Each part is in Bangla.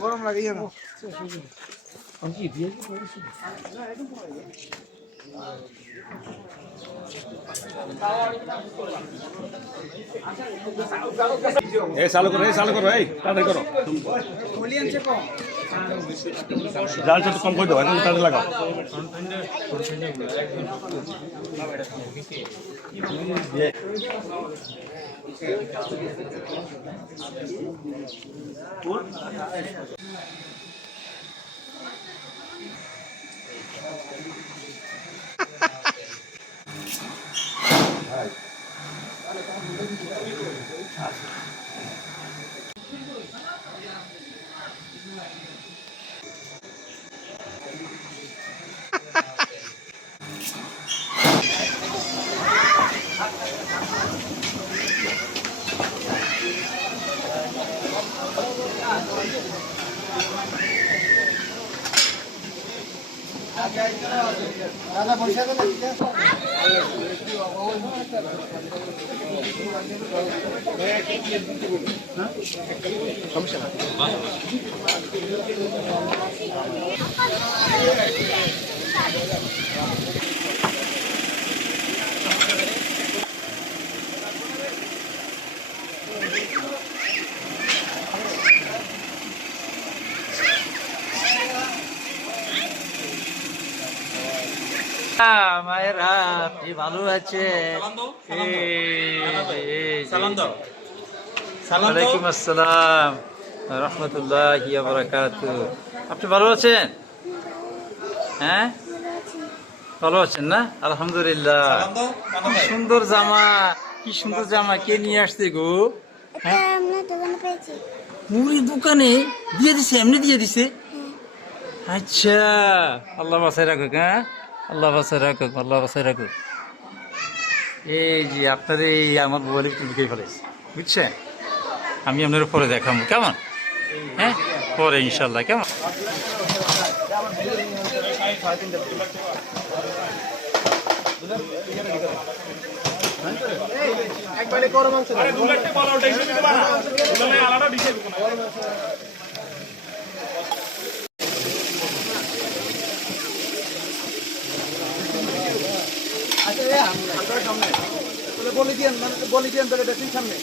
গরম লাগে জানো চালু করো এই তাড়াতাড়ি করো জালটা একটু কম করে দাও এখন তাড়াতাড়ি লাগাও দাদা পয়সা দেন সমস্যা না মায়েরা আপনি ভালো আছে ওয়ালাইকুম আসসালাম রহমতুল্লাহি ওয়া বারাকাতুহু। আপনি ভালো আছেন? হ্যাঁ ভালো আছেন না? আলহামদুলিল্লাহ। কি সুন্দর জামা, কি সুন্দর জামা কে নিয়ে আসছে গো? মুড়ি দোকানে দিয়ে দিছে, এমনি দিয়ে দিছে? আচ্ছা, আল্লাহ বাসায় রাখুক। হ্যাঁ আল্লাহ বাসায় রাখুক, আল্লাহ বাসায় রাখুক। এই যে আপনার এই আমার মোবাইলে লুকিয়ে ফেলেছে, বুঝছেন? আমি আপনার পরে দেখাবো, কেমন? হ্যাঁ পরে ইনশাল্লাহ, কেমন? বলি দিয়েন তাহলে বেশি সামনে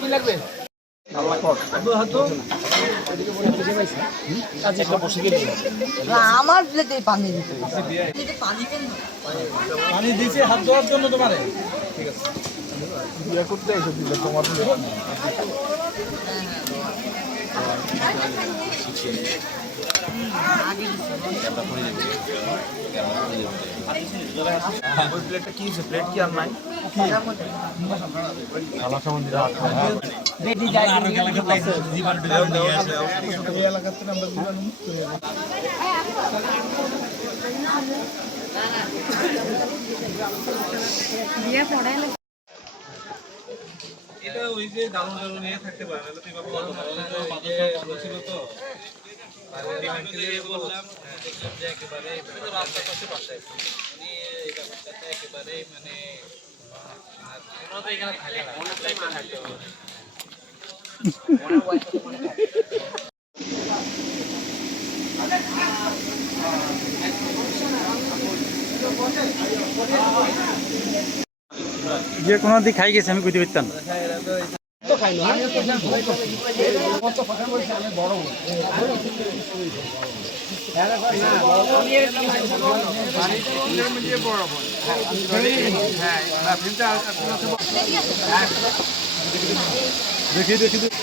কি লাগবে? আমার প্লেটে পানি দিতে পানি দিয়েছে হাত ধোয়ার জন্য তোমারে। ঠিক আছে বিয়ে করতে এসে দিলে তোমার প্লেটটা কি প্লেট কি আর নাই এটা ওই যে দারুণ দারুণ নিয়ে থাকতে পারে না, ভালো ছিল তো বললাম যে একেবারে রাস্তার পাশে বাসায় এই ব্যাপারটাতে একেবারে মানে এখানে থাকে না, অনেকটাই থাকতে হবে। যে কোনো দিক খাই গেছে আমি কইতে পারতাম না। দেখি দেখি দেখি।